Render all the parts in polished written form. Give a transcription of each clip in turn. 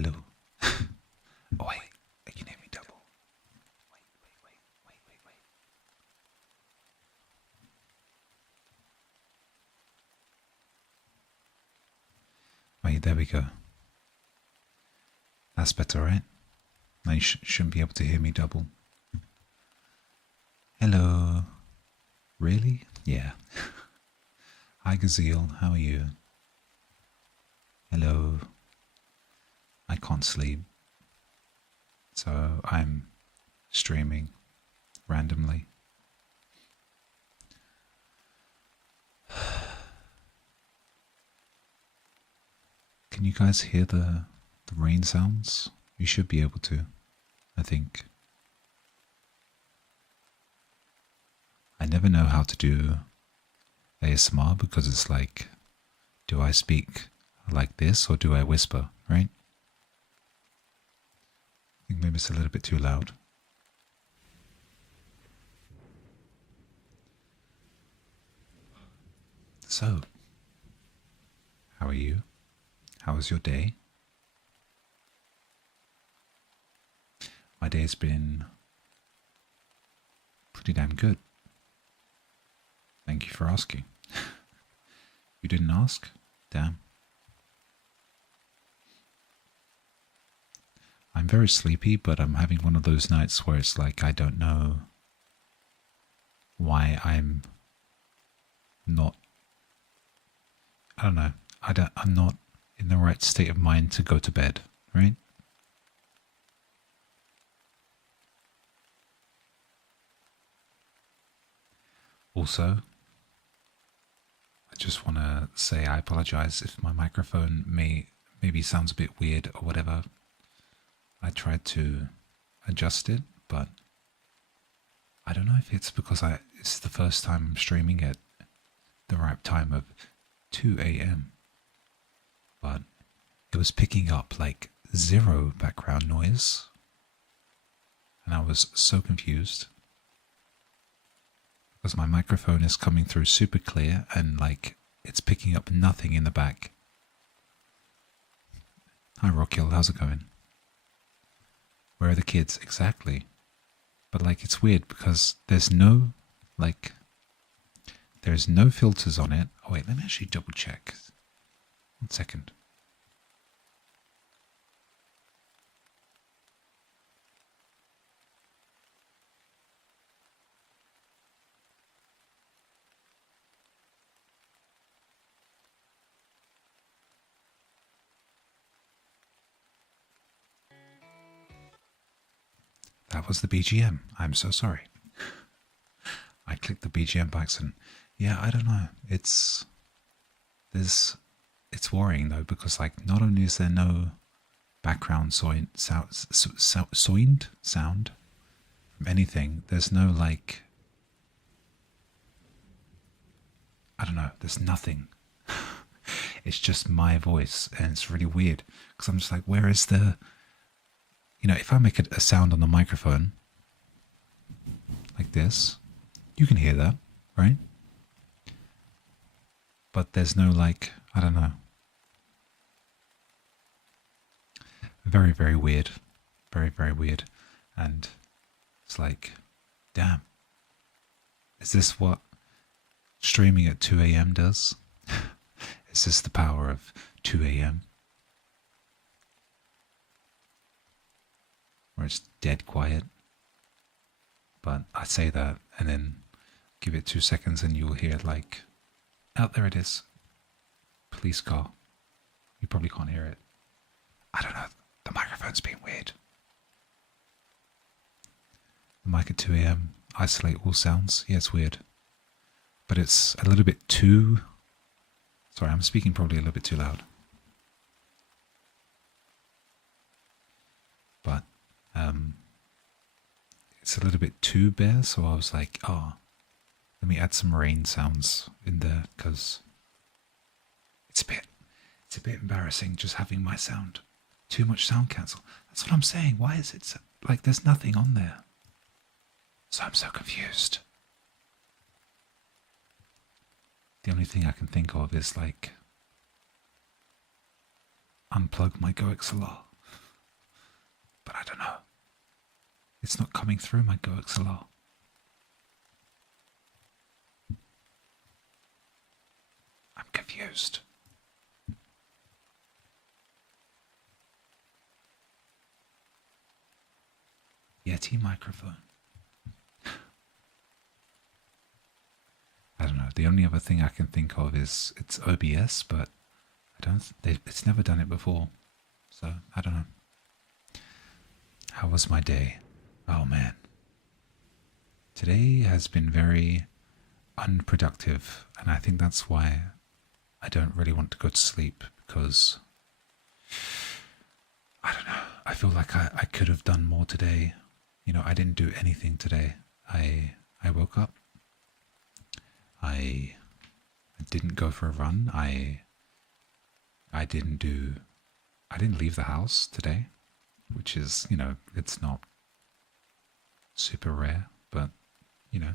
Hello. Oh wait, you can hear me double. Wait. Wait, there we go. That's better, right? Now you shouldn't be able to hear me double. Hello. Really? Yeah. Hi Gazelle, how are you? Hello. I can't sleep, so I'm streaming randomly. Can you guys hear the rain sounds? You should be able to, I think. I never know how to do ASMR because it's like, do I speak like this or do I whisper, right? I think maybe it's a little bit too loud. So, how are you? How was your day? My day's been pretty damn good. Thank you for asking. You didn't ask? Damn. I'm very sleepy, but I'm having one of those nights where it's like I don't know why I'm not. I don't know. I'm not in the right state of mind to go to bed, right? Also, I just want to say I apologize if my microphone maybe sounds a bit weird or whatever. I tried to adjust it, but I don't know if it's because it's the first time I'm streaming at the right time of 2 a.m. But it was picking up like 0 background noise, and I was so confused because my microphone is coming through super clear and like it's picking up nothing in the back. Hi Rockhill, how's it going? Where are the kids? Exactly. But like it's weird because there's no filters on it. Oh wait, let me actually double check. 1 second. That was the BGM. I'm so sorry. I clicked the BGM by accident. Yeah, I don't know. It's worrying though because like not only is there no background sound from anything, there's no like, I don't know, there's nothing. It's just my voice and it's really weird because I'm just like, where is the, if I make a sound on the microphone like this, you can hear that, right? But there's no like, I don't know. Very, very weird. Very, very weird. And it's like, damn. Is this what streaming at 2 a.m. does? Is this the power of 2 a.m.? Where it's dead quiet. But I say that and then give it 2 seconds and you'll hear like, oh, there it is. Police car. You probably can't hear it. I don't know. The microphone's being weird. The mic at 2 a.m. isolate all sounds. Yeah, it's weird. But it's a little bit too... Sorry, I'm speaking probably a little bit too loud. But it's a little bit too bare, so I was like, oh, let me add some rain sounds in there because it's a bit embarrassing just having my sound. Too much sound cancel. That's what I'm saying. Why is it so, like there's nothing on there? So I'm so confused. The only thing I can think of is like unplug my Go XLR. but I don't know. It's not coming through my GoXLR. I'm confused. Yeti microphone. I don't know. The only other thing I can think of is it's OBS, but it's never done it before. So, I don't know. How was my day? Oh man. Today has been very unproductive, and I think that's why I don't really want to go to sleep, because I don't know. I feel like I could have done more today. You know, I didn't do anything today. I woke up. I didn't go for a run. I didn't leave the house today, which is, you know, it's not super rare, but you know.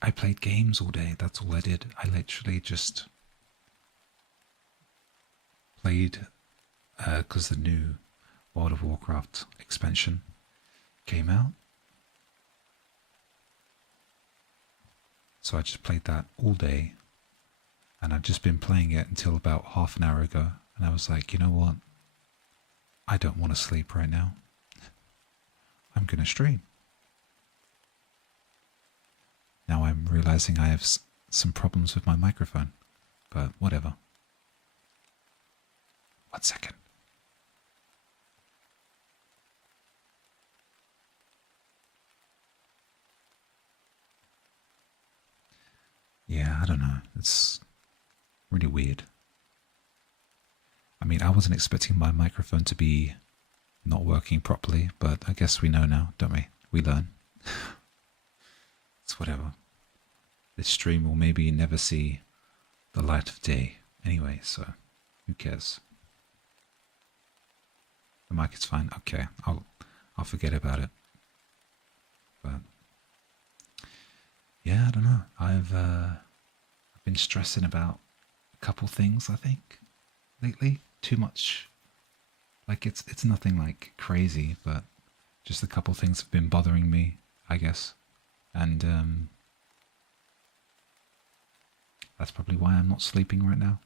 I played games all day. That's all I did. I literally just played because the new World of Warcraft expansion came out. So I just played that all day, and I've just been playing it until about half an hour ago, and I was like, you know what? I don't want to sleep right now. I'm going to stream. Now I'm realizing I have some problems with my microphone, but whatever. 1 second. Yeah, I don't know. It's really weird. I mean, I wasn't expecting my microphone to be not working properly, but I guess we know now, don't we? We learn. It's whatever. This stream will maybe never see the light of day anyway, so who cares? The mic is fine. Okay, I'll forget about it. But yeah, I don't know. I've been stressing about a couple things, I think, lately. Too much. Like it's nothing like crazy, but just a couple things have been bothering me, I guess. And that's probably why I'm not sleeping right now.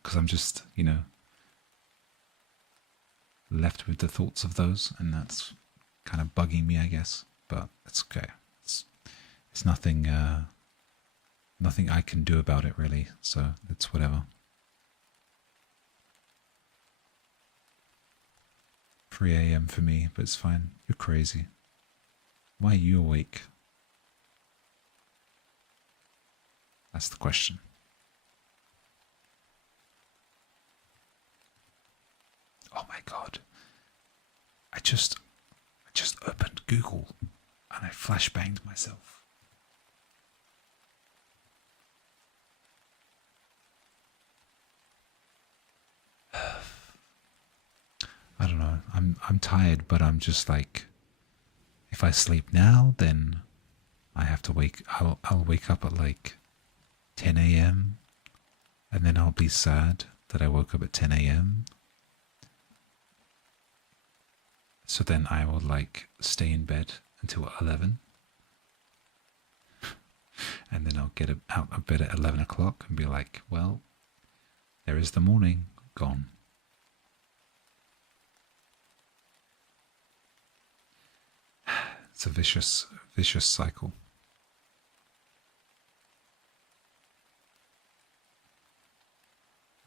Because I'm just, you know, left with the thoughts of those, and that's kind of bugging me, I guess. But it's okay. It's nothing nothing I can do about it, really, so it's whatever. 3 a.m. for me, but it's fine. You're crazy. Why are you awake? That's the question. Oh my god. I just opened Google and I flashbanged myself. I don't know. I'm tired, but I'm just like, if I sleep now, then I have to I'll wake up at like 10 a.m. and then I'll be sad that I woke up at 10 a.m. So then I will like stay in bed until 11. And then I'll get out of bed at 11 o'clock and be like, well, there is the morning gone. It's a vicious cycle.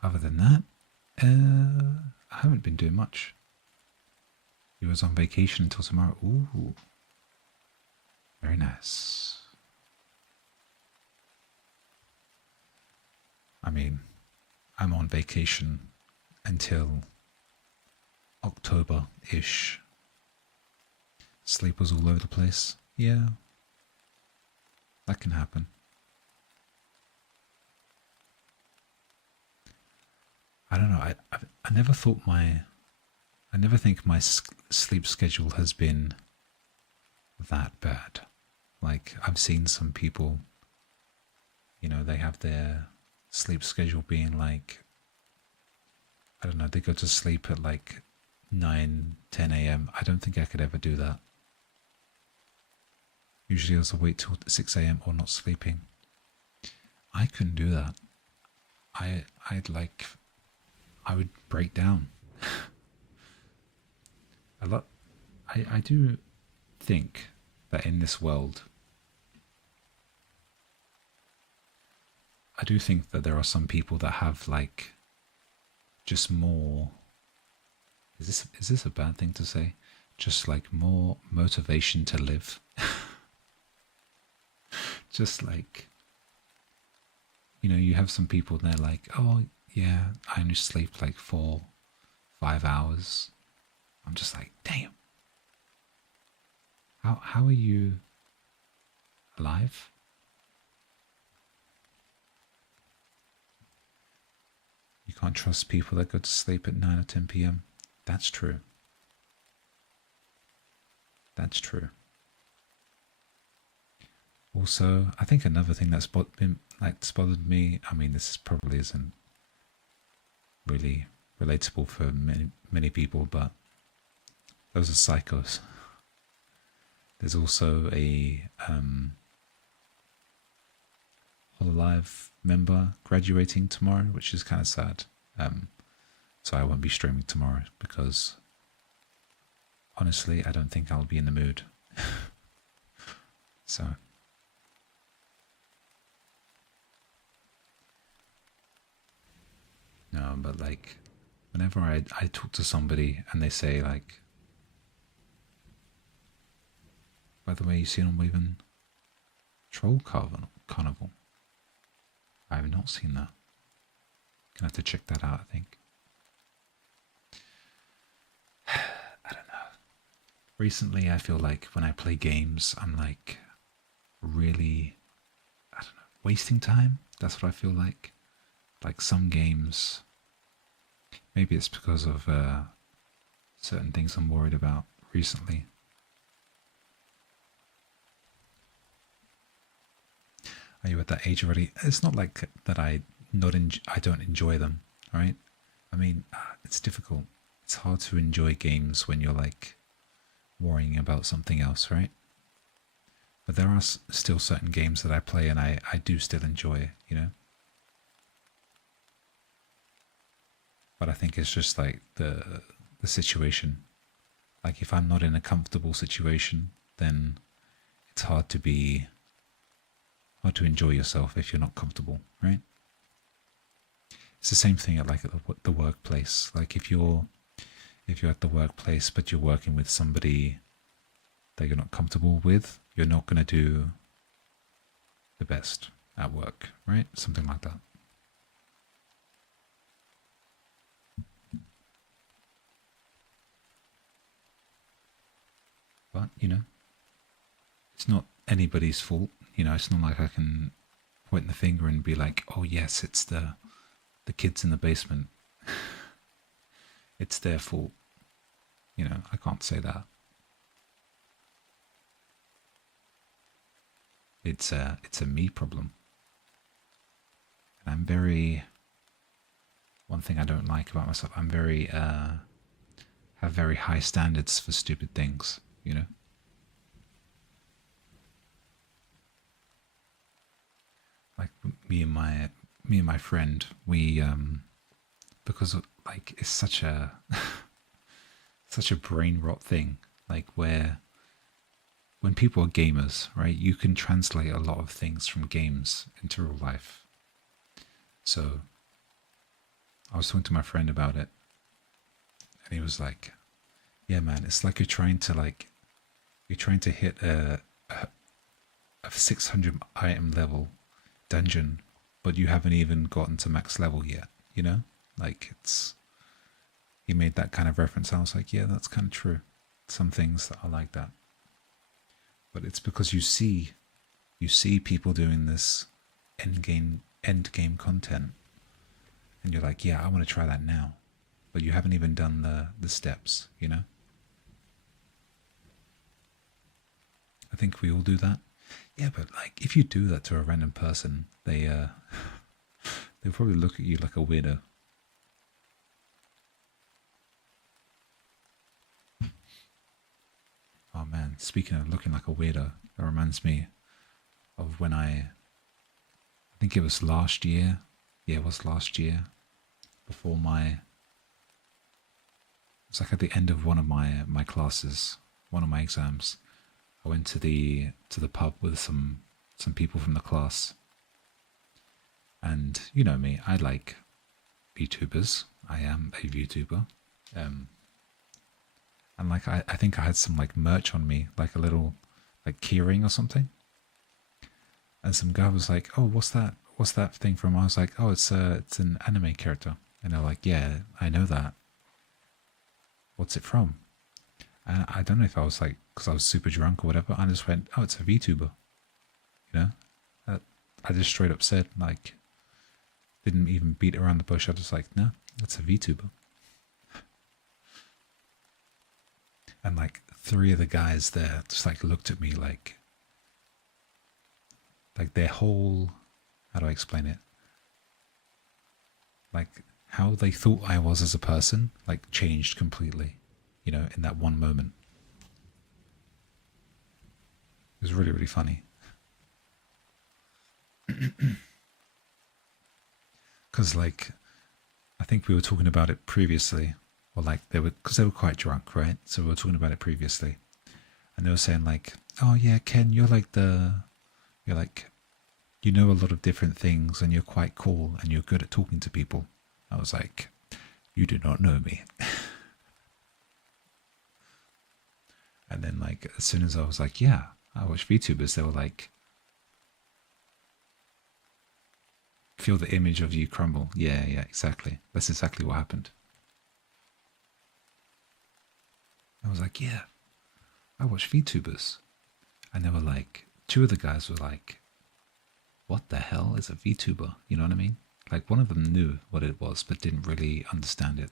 Other than that, I haven't been doing much. He was on vacation until tomorrow. Ooh, very nice. I mean, I'm on vacation until October-ish. Sleep was all over the place. Yeah, that can happen. I don't know. I never thought I never think my sleep schedule has been that bad. Like, I've seen some people, you know, they have their sleep schedule being like, I don't know, they go to sleep at like 9, 10 a.m. I don't think I could ever do that. Usually I was awake till 6 a.m. or not sleeping. I couldn't do that. I would break down. I do think that in this world, I do think that there are some people that have like just more, is this a bad thing to say? Just like more motivation to live. Just like, you know, you have some people and they're like, oh yeah, I only sleep like 4, 5 hours. I'm just like, damn. How are you alive? You can't trust people that go to sleep at 9 or 10 p.m. That's true. That's true. Also, I think another thing that's bothered me, I mean, this probably isn't really relatable for many people, but those are psychos. There's also a Hololive member graduating tomorrow, which is kind of sad. So I won't be streaming tomorrow because honestly, I don't think I'll be in the mood. So no, but like whenever I talk to somebody and they say like, by the way, you seen them waving Troll Carnival? I have not seen that. Gonna have to check that out, I think. I don't know. Recently, I feel like when I play games, I'm like really, I don't know, wasting time. That's what I feel like. Like some games, maybe it's because of certain things I'm worried about recently. Are you at that age already? It's not like that I don't enjoy them, right? I mean, it's difficult. It's hard to enjoy games when you're like worrying about something else, right? But there are still certain games that I play and I do still enjoy, you know? But I think it's just like the situation. Like if I'm not in a comfortable situation, then it's hard to enjoy yourself if you're not comfortable, right? It's the same thing at the workplace. Like if you're at the workplace but you're working with somebody that you're not comfortable with, you're not going to do the best at work, right? Something like that. But, you know, it's not anybody's fault. You know, it's not like I can point the finger and be like, oh yes, it's the kids in the basement. It's their fault. You know, I can't say that. It's a me problem. And I'm one thing I don't like about myself, I'm have very high standards for stupid things, you know? Like me and my friend, we because like it's such a such a brain rot thing, like when people are gamers, right, you can translate a lot of things from games into real life. So I was talking to my friend about it and he was like, yeah man, it's like you're trying to hit a 600 item level dungeon, but you haven't even gotten to max level yet, you know? Like he made that kind of reference. I was like, yeah, that's kind of true. Some things that are like that. But it's because you see people doing this end game content and you're like, yeah, I want to try that now. But you haven't even done the steps, you know? I think we all do that. Yeah, but like if you do that to a random person, they they'll probably look at you like a weirdo. Oh man, speaking of looking like a weirdo, that reminds me of when I think it was last year. Yeah, it was last year. Before it's like at the end of one of my classes, one of my exams. I went to the pub with some people from the class. And you know me, I like VTubers. I am a VTuber. And like I think I had some like merch on me, like a little like keyring or something. And some guy was like, "Oh, what's that thing from?" I was like, "Oh, it's an anime character." And they're like, "Yeah, I know that. What's it from?" And I don't know if I was like, because I was super drunk or whatever. I just went, "Oh, it's a VTuber." You know, I just straight up said, like, didn't even beat around the bush. I was like, "No, that's a VTuber." And like 3 of the guys there just like looked at me like their whole, how do I explain it? Like how they thought I was as a person, like changed completely, you know, in that one moment. It was really, really funny. Because like, I think we were talking about it previously. Or like because they were quite drunk, right? So we were talking about it previously, and they were saying like, "Oh yeah, Ken, you're like you know a lot of different things, and you're quite cool, and you're good at talking to people." I was like, "You do not know me." And then like as soon as I was like, "Yeah, I watch VTubers," they were like, "Feel the image of you crumble." Yeah, exactly. That's exactly what happened. I was like, "Yeah, I watch VTubers." And they were like, 2 of the guys were like, "What the hell is a VTuber?" You know what I mean? Like one of them knew what it was, but didn't really understand it.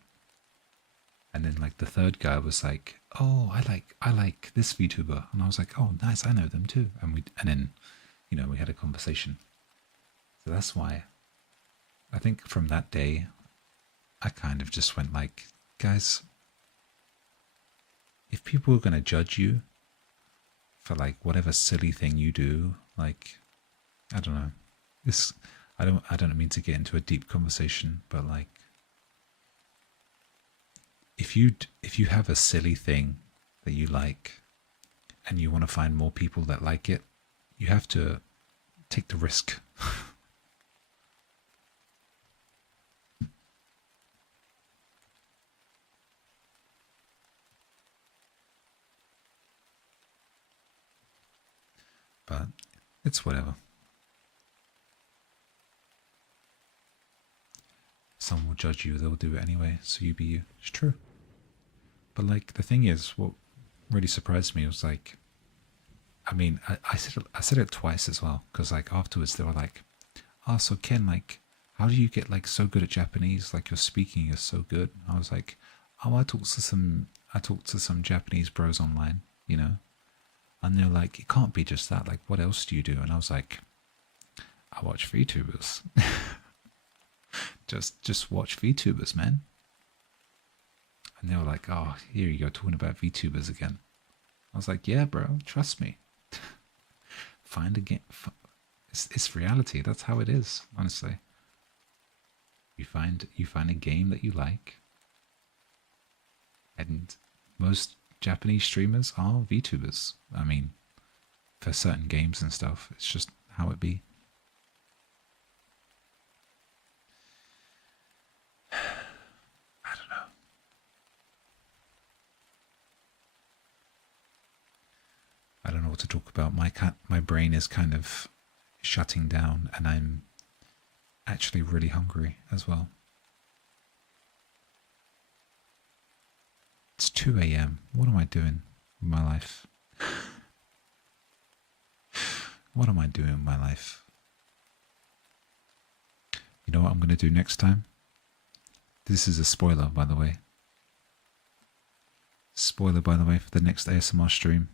And then like the 3rd guy was like, "Oh, I like this VTuber." And I was like, "Oh, nice, I know them too." And then, you know, we had a conversation. So that's why I think from that day, I kind of just went like, guys, if people are going to judge you for like whatever silly thing you do, like, I don't know, I don't mean to get into a deep conversation, but like, if you have a silly thing that you like and you want to find more people that like it, you have to take the risk. But it's whatever. Some will judge you, they'll do it anyway, so you be you. It's true. But like the thing is, what really surprised me was like, I mean, I said it twice as well, because like afterwards they were like, "Oh, so Ken, like, how do you get like so good at Japanese? Like your speaking is so good." I was like, "Oh, I talked to some Japanese bros online, you know." And they're like, "It can't be just that. Like, what else do you do?" And I was like, "I watch VTubers." just watch VTubers, man. And they were like, "Oh, here you go, talking about VTubers again." I was like, "Yeah, bro, trust me. Find a game. It's reality. That's how it is, honestly. You find a game that you like, and most Japanese streamers are VTubers. I mean, for certain games and stuff, it's just how it be." I don't know. I don't know what to talk about. My brain is kind of shutting down, and I'm actually really hungry as well. It's 2 a.m. What am I doing with my life? What am I doing with my life? You know what I'm going to do next time? This is a spoiler, by the way. Spoiler, by the way, for the next ASMR stream.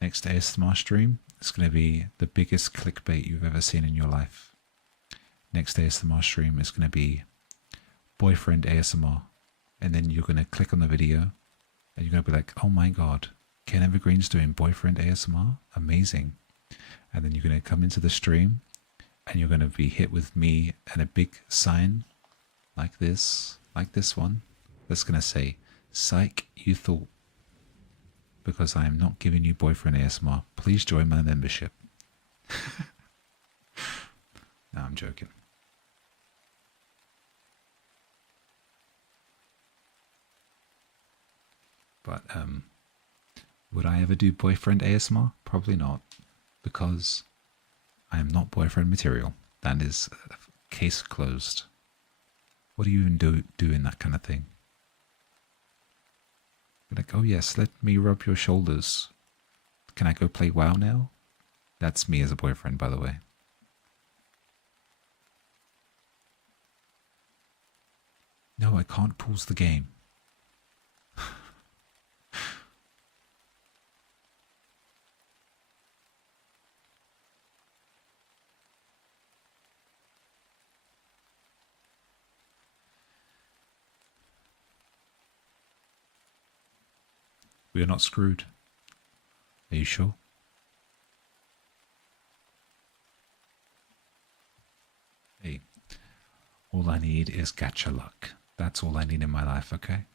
Next ASMR stream is going to be the biggest clickbait you've ever seen in your life. next ASMR stream is going to be boyfriend ASMR. And then you're going to click on the video and you're going to be like, oh my God, Ken Evergreen's doing boyfriend ASMR? Amazing. And then you're going to come into the stream and you're going to be hit with me and a big sign like this one. That's going to say, psych, you thought. Because I am not giving you boyfriend ASMR. Please join my membership. No, I'm joking. But would I ever do boyfriend ASMR? Probably not, because I am not boyfriend material. That is case closed. What do you even do in that kind of thing? You're like, oh yes, let me rub your shoulders. Can I go play WoW now? That's me as a boyfriend, by the way. No, I can't pause the game. We are not screwed. Are you sure? Hey, all I need is gacha luck. That's all I need in my life, okay?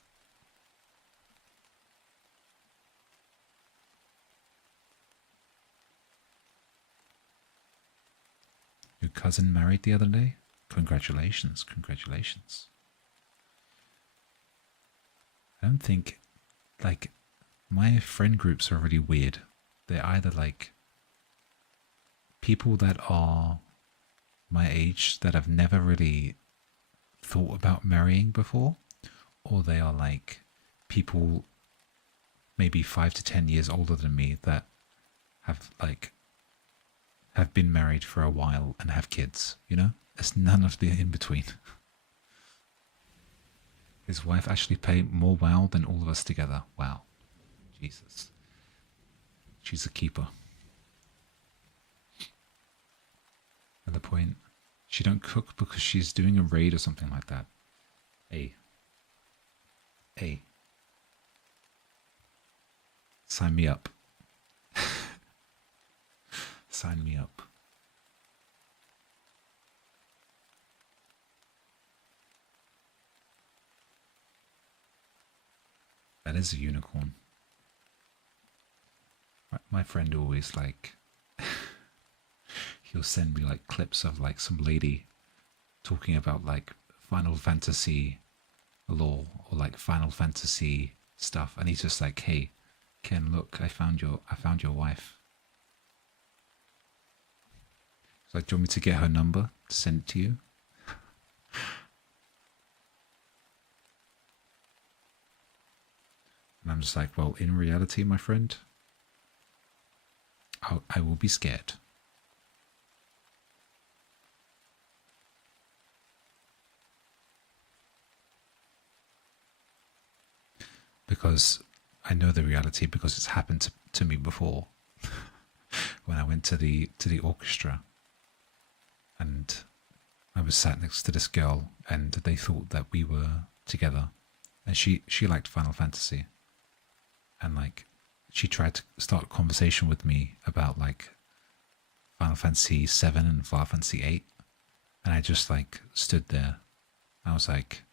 Your cousin married the other day? Congratulations, congratulations. I don't think, like, my friend groups are really weird. They're either like people that are my age that have never really thought about marrying before, or they are like people maybe 5 to 10 years older than me that have been married for a while and have kids, you know? There's none of the in between. His wife actually played more WoW than all of us together. Wow. Jesus. She's a keeper. At the point, she don't cook because she's doing a raid or something like that. Hey. Hey. Sign me up. Sign me up. That is a unicorn. My friend always like he'll send me like clips of like some lady talking about like Final Fantasy lore or like Final Fantasy stuff, and he's just like, hey Ken, look, I found your wife. He's like, do you want me to get her number to send it to you? And I'm just like, well, in reality, my friend, I will be scared. Because I know the reality, because it's happened to me before. When I went to the orchestra and I was sat next to this girl and they thought that we were together, and she liked Final Fantasy, and like she tried to start a conversation with me about like Final Fantasy 7 and Final Fantasy 8, and I just like stood there. I was like,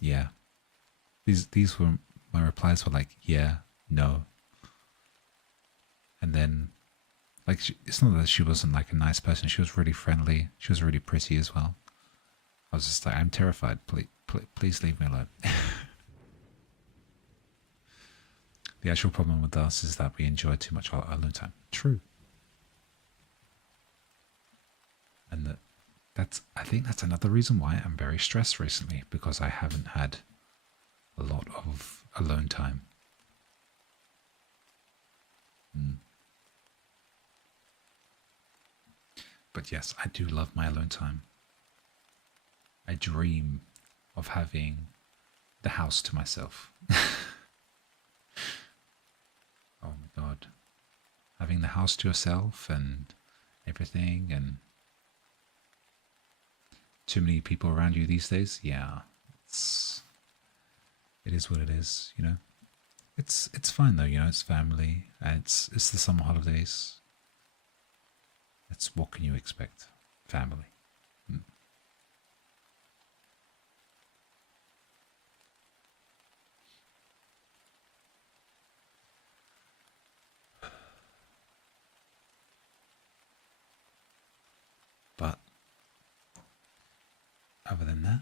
yeah. These were my replies were like, yeah, no. And then like it's not that she wasn't like a nice person, she was really friendly, she was really pretty as well. I was just like, I'm terrified, please leave me alone. The actual problem with us is that we enjoy too much our alone time. True. And I think that's another reason why I'm very stressed recently, because I haven't had a lot of alone time. But yes, I do love my alone time. I dream of having the house to myself. Oh my god. Having the house to yourself and everything, and too many people around you these days, yeah, it is what it is, you know. It's fine though, you know. It's family, and it's the summer holidays. It's what can you expect? Family. Mm. But other than that,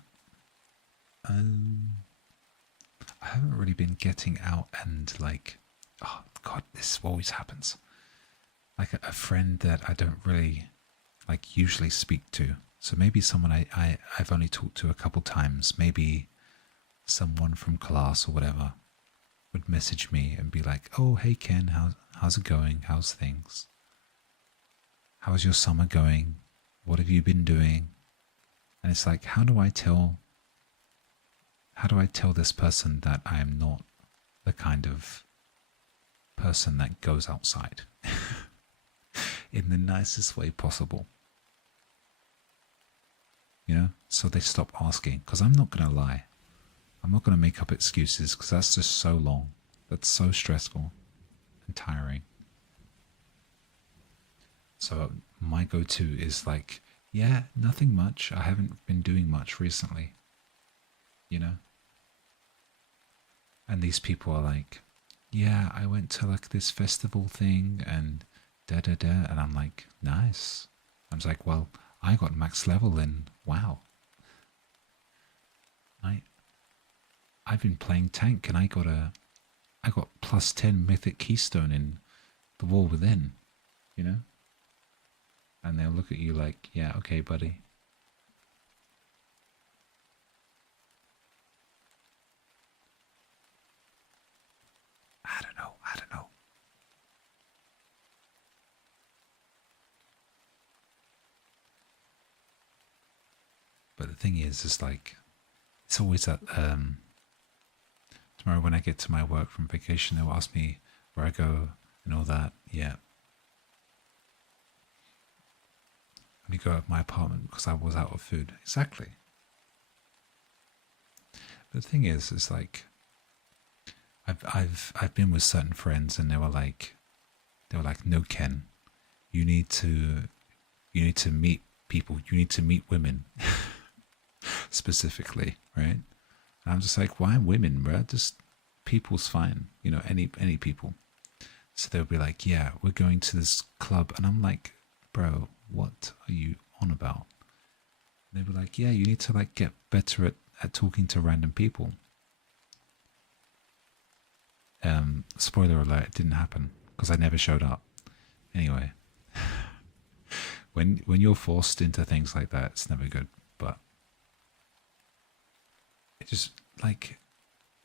I haven't really been getting out and like, oh god, this always happens. Like a friend that I don't really like usually speak to. So maybe someone I've only talked to a couple times. Maybe someone from class or whatever would message me and be like, "Oh, hey Ken, how's it going? How's things? How's your summer going? What have you been doing?" And it's like, how do I tell this person that I am not the kind of person that goes outside in the nicest way possible? You know, so they stop asking, because I'm not going to lie. I'm not going to make up excuses, because that's just so long. That's so stressful and tiring. So my go-to is like, yeah, nothing much. I haven't been doing much recently, you know? And these people are like, yeah, I went to like this festival thing and da da da. And I'm like, nice. I was like, well, I got max level in WoW. I've been playing tank and I got plus 10 mythic keystone in the War Within, you know? And they'll look at you like, yeah, okay, buddy. I don't know. But the thing is, it's like, it's always that, tomorrow when I get to my work from vacation, they'll ask me where I go and all that. Yeah. Let me go out of my apartment because I was out of food. Exactly. But the thing is, it's like, I've been with certain friends and they were like, no, Ken, you need to meet people. You need to meet women specifically, right? And I'm just like, why women, bro? Just people's fine, you know, any people. So they'll be like, yeah, we're going to this club, and I'm like, bro, what are you on about? And they were like, yeah, you need to like get better at talking to random people. Spoiler alert, it didn't happen because I never showed up. Anyway, when you're forced into things like that, it's never good. But it just like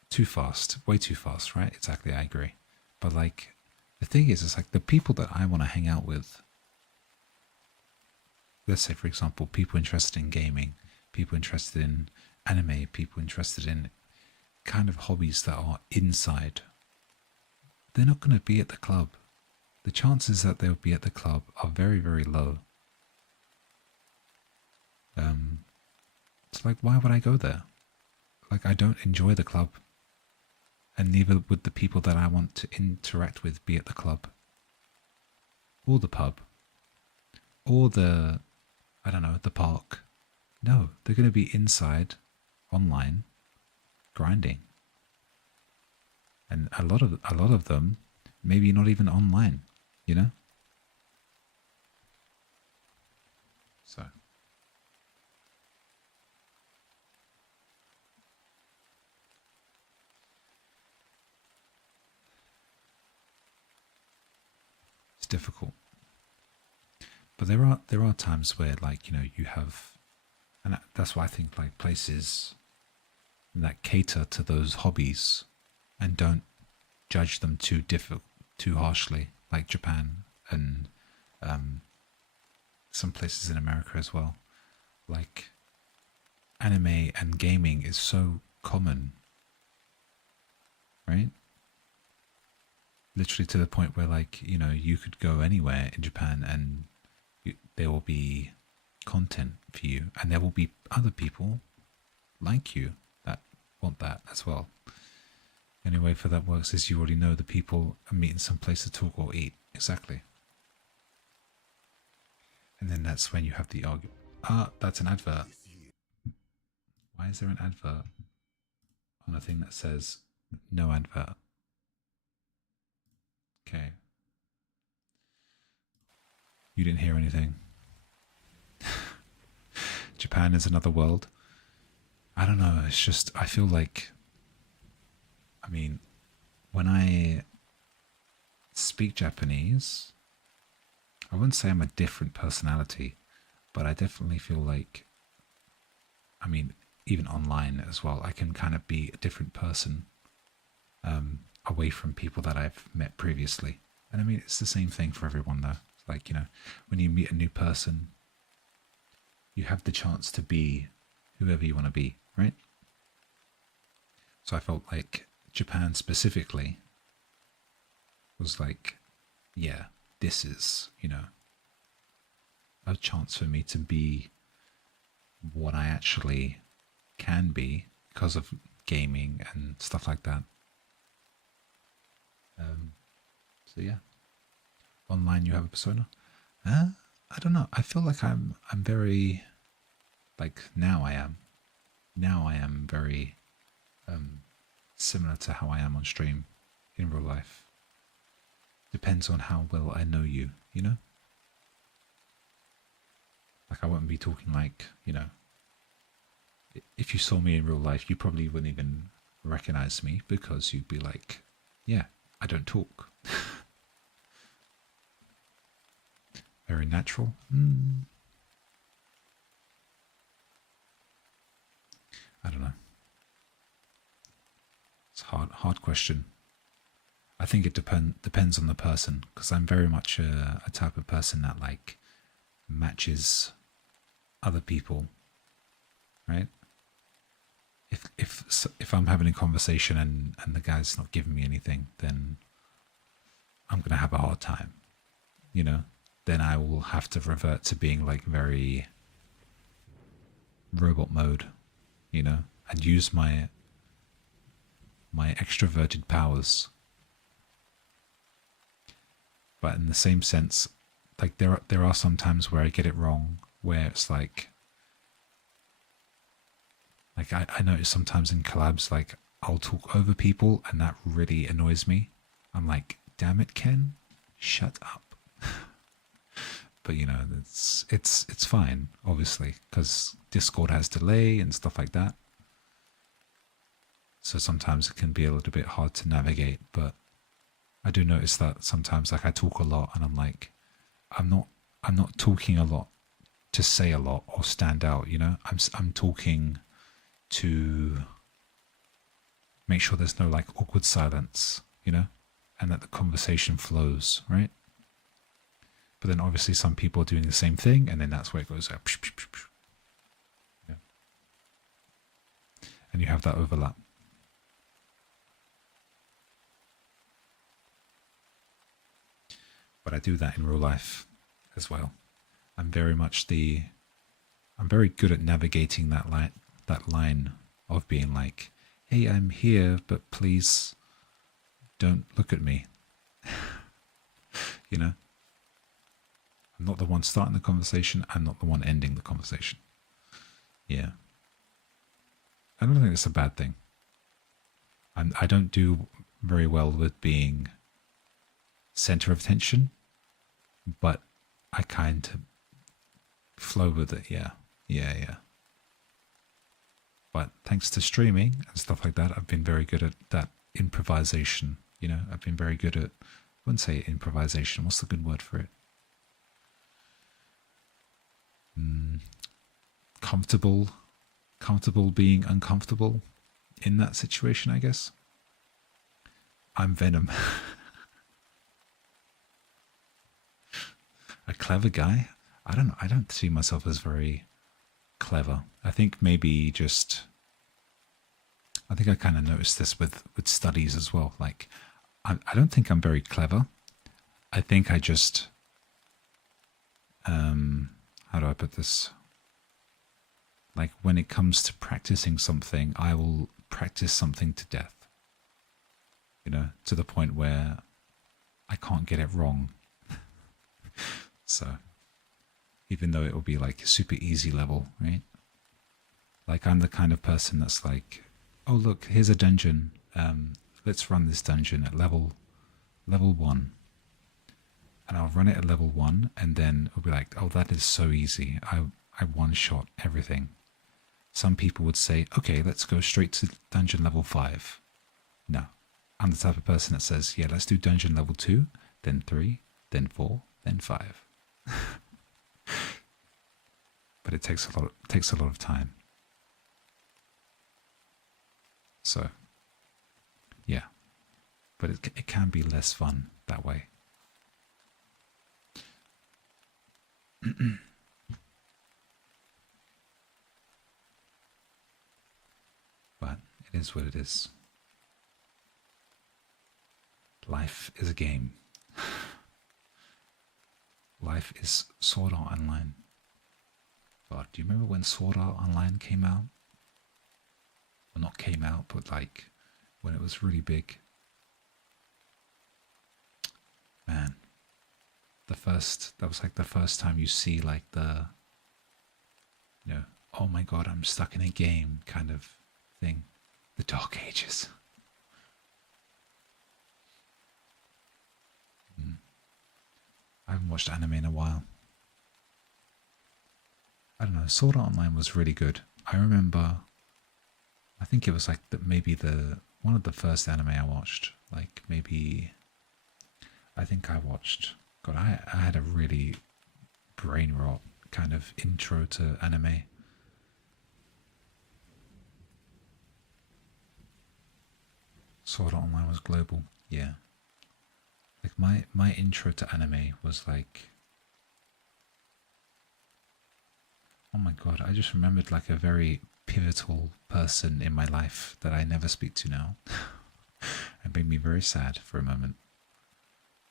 too fast, way too fast, right? Exactly, I agree. But like the thing is, it's like the people that I want to hang out with. Let's say, for example, people interested in gaming, people interested in anime, people interested in kind of hobbies that are inside. They're not going to be at the club. The chances that they'll be at the club are very, very low. It's like, why would I go there? Like, I don't enjoy the club. And neither would the people that I want to interact with be at the club. Or the pub. Or the, I don't know, the park. No, they're going to be inside, online, grinding. And a lot of them, maybe not even online, you know? So. It's difficult. But there are times where, like, you know, you have, and that's why I think like places that cater to those hobbies and don't judge them too harshly, like Japan and some places in America as well. Like anime and gaming is so common, right? Literally to the point where, like, you know, you could go anywhere in Japan and there will be content for you, and there will be other people like you that want that as well. The only way for that works is you already know the people and meet in some place to talk or eat. Exactly. And then that's when you have the argument. Ah, that's an advert. Why is there an advert on a thing that says no advert? Okay. You didn't hear anything. Japan is another world. I don't know, it's just, I feel like, I mean, when I speak Japanese, I wouldn't say I'm a different personality, but I definitely feel like, I mean, even online as well, I can kind of be a different person away from people that I've met previously. And I mean, it's the same thing for everyone though. Like, you know, when you meet a new person, you have the chance to be whoever you want to be, right? So I felt like Japan specifically was like, yeah, this is, you know, a chance for me to be what I actually can be because of gaming and stuff like that. So yeah, online you have a persona. I don't know. I feel like I'm very, like now I am very similar to how I am on stream in real life. Depends on how well I know you, you know? Like I wouldn't be talking like, you know, if you saw me in real life, you probably wouldn't even recognize me because you'd be like, yeah, I don't talk. Very natural. I don't know. It's a hard question. I think it depends on the person, because I'm very much a type of person that like matches other people, right? If I'm having a conversation and the guy's not giving me anything, then I'm gonna have a hard time, you know? Then I will have to revert to being like very robot mode, you know, and use my extroverted powers. But in the same sense, like there are some times where I get it wrong, where it's like I notice sometimes in collabs, like I'll talk over people and that really annoys me. I'm like, damn it, Ken, shut up. But you know, it's fine, obviously, because Discord has delay and stuff like that. So sometimes it can be a little bit hard to navigate, but I do notice that sometimes like I talk a lot and I'm like, I'm not talking a lot to say a lot or stand out, you know? I'm talking to make sure there's no like awkward silence, you know? And that the conversation flows, right? But then obviously some people are doing the same thing, and then that's where it goes. Yeah. And you have that overlap. But I do that in real life as well. I'm very good at navigating that line of being like, hey, I'm here, but please don't look at me. You know? I'm not the one starting the conversation. I'm not the one ending the conversation. Yeah. I don't think it's a bad thing. I don't do very well with being center of attention, but I kind of flow with it. Yeah. But thanks to streaming and stuff like that, I've been very good at that improvisation. You know, I've been very good at, I wouldn't say improvisation. What's the good word for it? Comfortable being uncomfortable in that situation, I guess. I'm Venom. A clever guy? I don't know. I don't see myself as very clever. I think maybe just, I think I kind of noticed this with studies as well. Like, I don't think I'm very clever. I think I just, how how do I put this? Like when it comes to practicing something, I will practice something to death. You know, to the point where I can't get it wrong. So, even though it will be like super easy level, right? Like I'm the kind of person that's like, oh look, here's a dungeon. Let's run this dungeon at level 1. And I'll run it at level 1, and then it'll be like, oh, that is so easy. I one-shot everything. Some people would say, okay, let's go straight to dungeon level 5. No, I'm the type of person that says, yeah, let's do dungeon level 2, then 3, then 4, then 5. But it takes a lot of time. So, yeah, but it can be less fun that way. But it is what it is. Life is a game. Life is Sword Art Online. God, do you remember when Sword Art Online came out? Well, not came out, but like when it was really big. Man, that was like the first time you see like the, you know, oh my god, I'm stuck in a game kind of thing. The Dark Ages. I haven't watched anime in a while. I don't know, Sword Art Online was really good. I remember, I think it was like maybe one of the first anime I watched. Like maybe, I think I watched, God, I had a really brain rot kind of intro to anime. Sword Art Online was global, yeah. Like my intro to anime was like, oh my god, I just remembered like a very pivotal person in my life that I never speak to now. It made me very sad for a moment.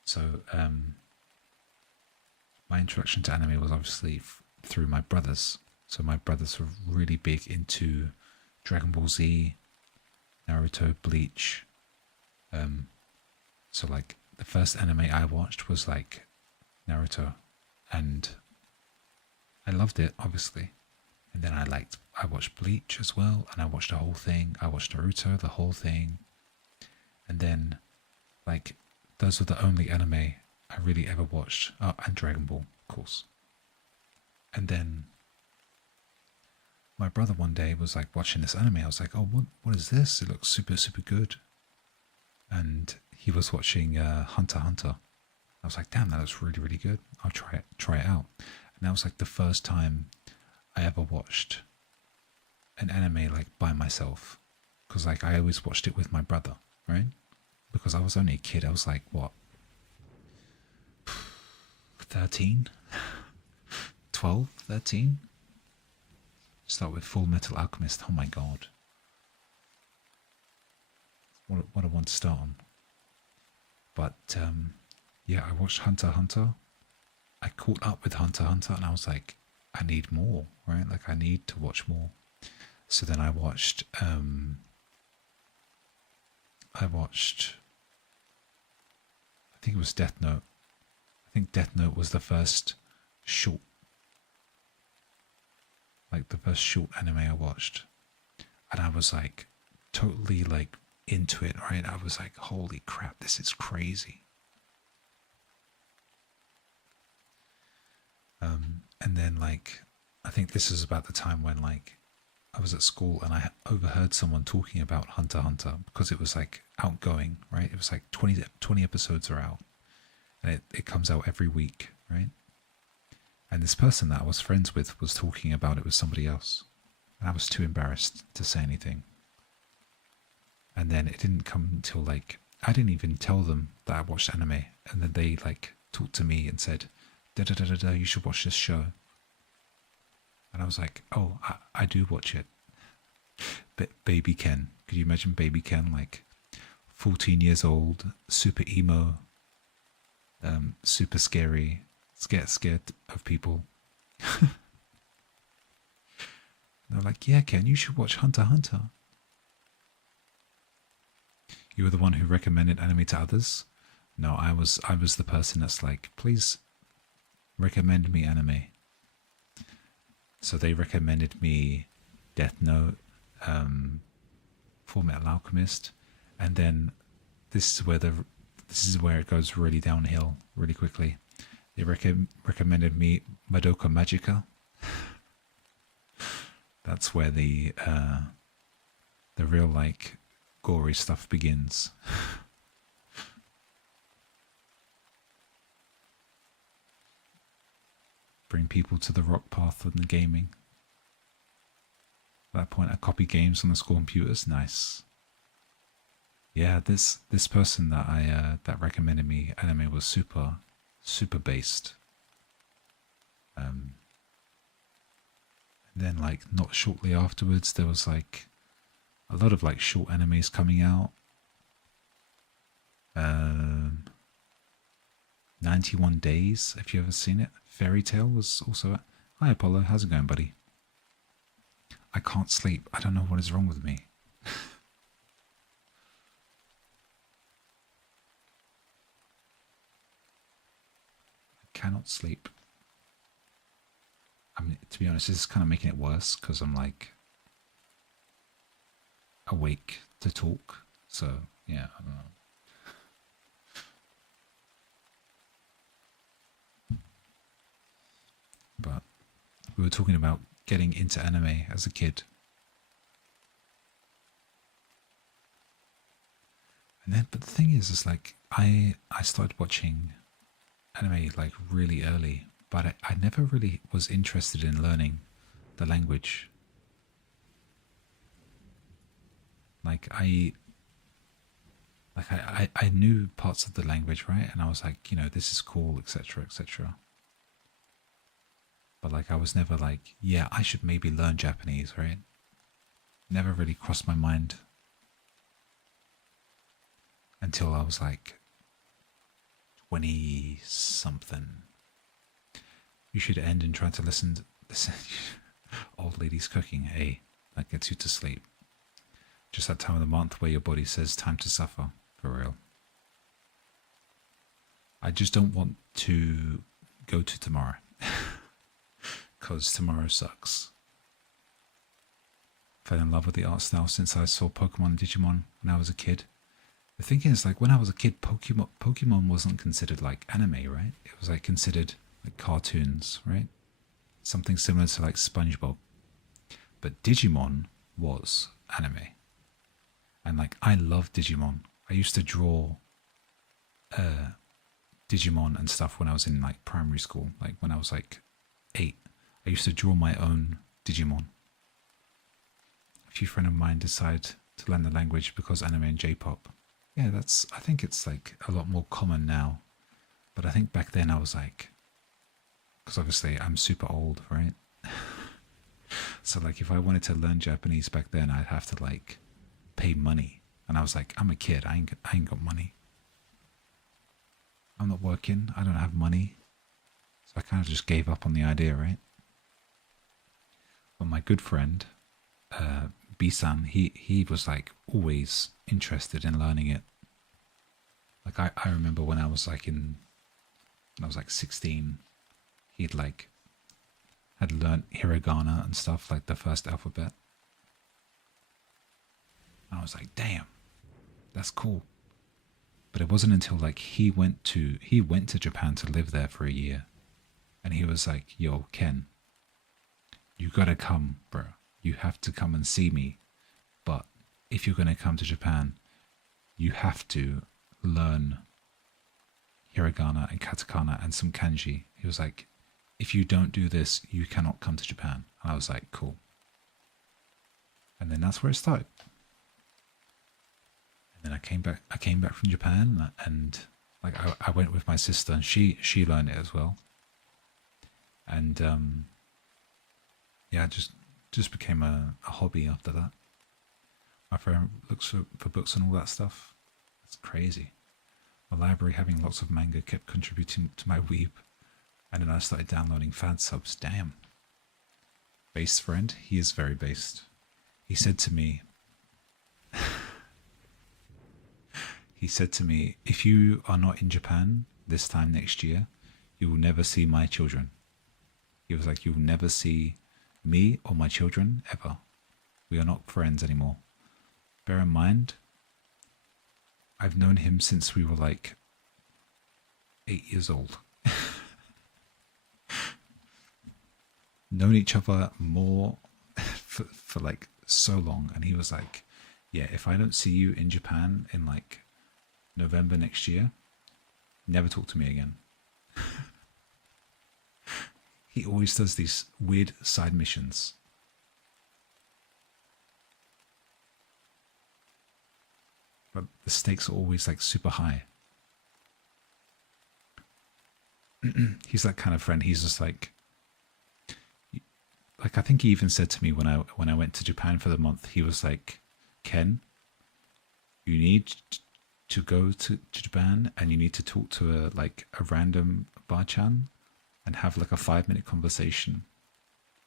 So, my introduction to anime was obviously through my brothers. So my brothers were really big into Dragon Ball Z, Naruto, Bleach. So like the first anime I watched was like Naruto, and I loved it obviously. And then I watched Bleach as well, and I watched the whole thing. I watched Naruto, the whole thing. And then like those were the only anime I really ever watched. Oh, and Dragon Ball, of course. And then my brother one day was like watching this anime. I was like, oh, what is this? It looks super, super good. And he was watching Hunter x Hunter. I was like, damn, that looks really, really good. I'll try it out. And that was like the first time I ever watched an anime like by myself. Because like I always watched it with my brother, right? Because I was only a kid. I was like, what? 13? 12? 13? Start with Full Metal Alchemist. Oh my god. What I want to start on. But yeah, I watched Hunter x Hunter. I caught up with Hunter x Hunter, and I was like, I need more, right? Like I need to watch more. So then I watched I think it was Death Note. I think Death Note was the first short anime I watched. And I was like totally like into it, right? I was like, holy crap, this is crazy. And then like, I think this is about the time when like I was at school and I overheard someone talking about Hunter x Hunter because it was like outgoing, right? It was like 20 episodes are out, and it comes out every week, right? And this person that I was friends with was talking about it with somebody else, and I was too embarrassed to say anything. And then it didn't come until like, I didn't even tell them that I watched anime, and then they like talked to me and said, da-da-da-da-da, you should watch this show. And I was like, oh, I do watch it. But Baby Ken, could you imagine Baby Ken, like 14 years old, super emo, super scary, scared of people. They're like, yeah, Ken, you should watch Hunter x Hunter. You were the one who recommended anime to others? No, I was the person that's like, please recommend me anime. So they recommended me Death Note, Fullmetal Alchemist, and then this is where it goes really downhill really quickly. They recommended me Madoka Magica. That's where the real like gory stuff begins. Bring people to the rock path of the gaming. At that point, I copy games on the school computers. Nice. Yeah, this person that that recommended me anime was super based. And then like not shortly afterwards, there was like a lot of like short animes coming out. 91 Days, if you ever seen it. Fairy Tale was also. Hi Apollo, how's it going, buddy? I can't sleep. I don't know what is wrong with me. I cannot sleep. I mean, to be honest, this is kind of making it worse because I'm like awake to talk. So yeah, I don't know. But we were talking about getting into anime as a kid. And then, but the thing is like, I started watching anime like really early, but I never really was interested in learning the language. Like I knew parts of the language, right? And I was like, you know, this is cool, etc., etc. But like I was never like, yeah, I should maybe learn Japanese, right? Never really crossed my mind until I was like 20 something. You should end and try to listen. Old ladies cooking, hey, that gets you to sleep. Just that time of the month where your body says time to suffer, for real. I just don't want to go to tomorrow. Because tomorrow sucks. Fell in love with the art style since I saw Pokemon and Digimon when I was a kid. The thing is, like, when I was a kid, Pokemon wasn't considered like anime, right? It was like considered like cartoons, right? Something similar to like SpongeBob. But Digimon was anime. And like, I love Digimon. I used to draw Digimon and stuff when I was in like primary school. Like when I was like 8. I used to draw my own Digimon. A few friends of mine decided to learn the language because anime and J-pop. Yeah, I think it's like a lot more common now. But I think back then I was like, because obviously I'm super old, right? So like if I wanted to learn Japanese back then, I'd have to like pay money. And I was like, I'm a kid, I ain't got money. I'm not working, I don't have money. So I kind of just gave up on the idea, right? But my good friend, B-san, he was like always interested in learning it. Like I remember when I was like 16, he'd like had learnt hiragana and stuff, like the first alphabet. And I was like, damn, that's cool. But it wasn't until like he went to Japan to live there for a year. And he was like, yo, Ken, you gotta come, bro. You have to come and see me. But if you're gonna come to Japan, you have to learn hiragana and katakana and some kanji. He was like, if you don't do this, you cannot come to Japan. And I was like, cool. And then that's where it started. And then I came back from Japan, and like I went with my sister, and she learned it as well. And yeah, just became a hobby after that. My friend looks for books and all that stuff. It's crazy. The library having lots of manga kept contributing to my weeb. And then I started downloading fan subs. Damn. Based friend? He is very based. He said to me, if you are not in Japan this time next year, you will never see my children. He was like, you will never see me or my children ever. We are not friends anymore. Bear in mind, I've known him since we were like 8 years old. Known each other more for like so long. And he was like, yeah, if I don't see you in Japan in like November next year, never talk to me again. He always does these weird side missions. But the stakes are always like super high. He's that kind of friend. He's just like I think he even said to me when I went to Japan for the month, he was like, Ken, you need to go to Japan and you need to talk to a random bar-chan and have like a 5-minute conversation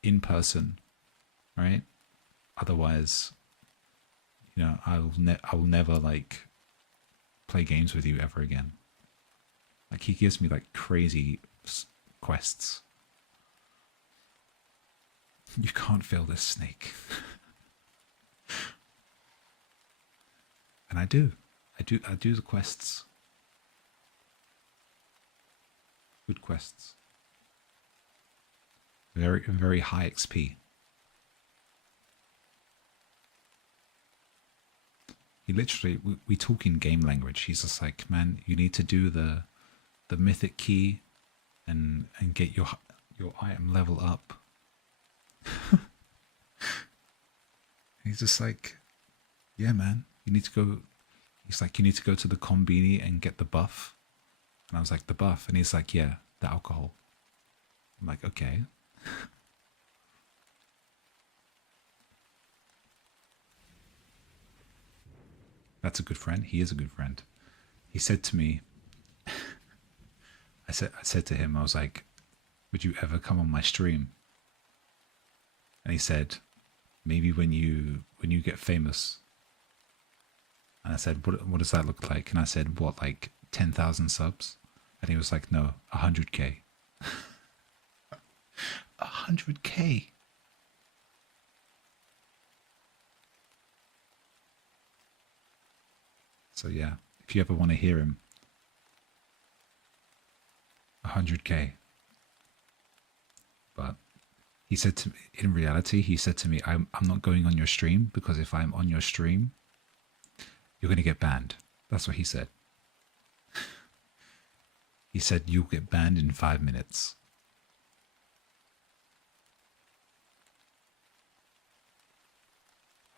in person, right? Otherwise, you know, I will never like play games with you ever again. Like he gives me like crazy quests. You can't feel this snake. And I do the quests. Good quests. Very high XP. He literally, we talk in game language. He's just like, man, you need to do the mythic key and get your item level up. He's just like, yeah, man, you need to go. He's like, you need to go to the combini and get the buff. And I was like, the buff? And he's like, yeah, the alcohol. I'm like, okay. That's a good friend. He is a good friend. He said to me, I said to him, I was like, would you ever come on my stream? And he said, maybe when you get famous. And I said, what does that look like? And I said, what, like 10,000 subs? And he was like, no, 100K. 100K. So yeah, if you ever want to hear him, 100K. But he said to me, in reality, he said to me, I'm not going on your stream because if I'm on your stream, you're going to get banned. That's what he said. He said, you'll get banned in 5 minutes.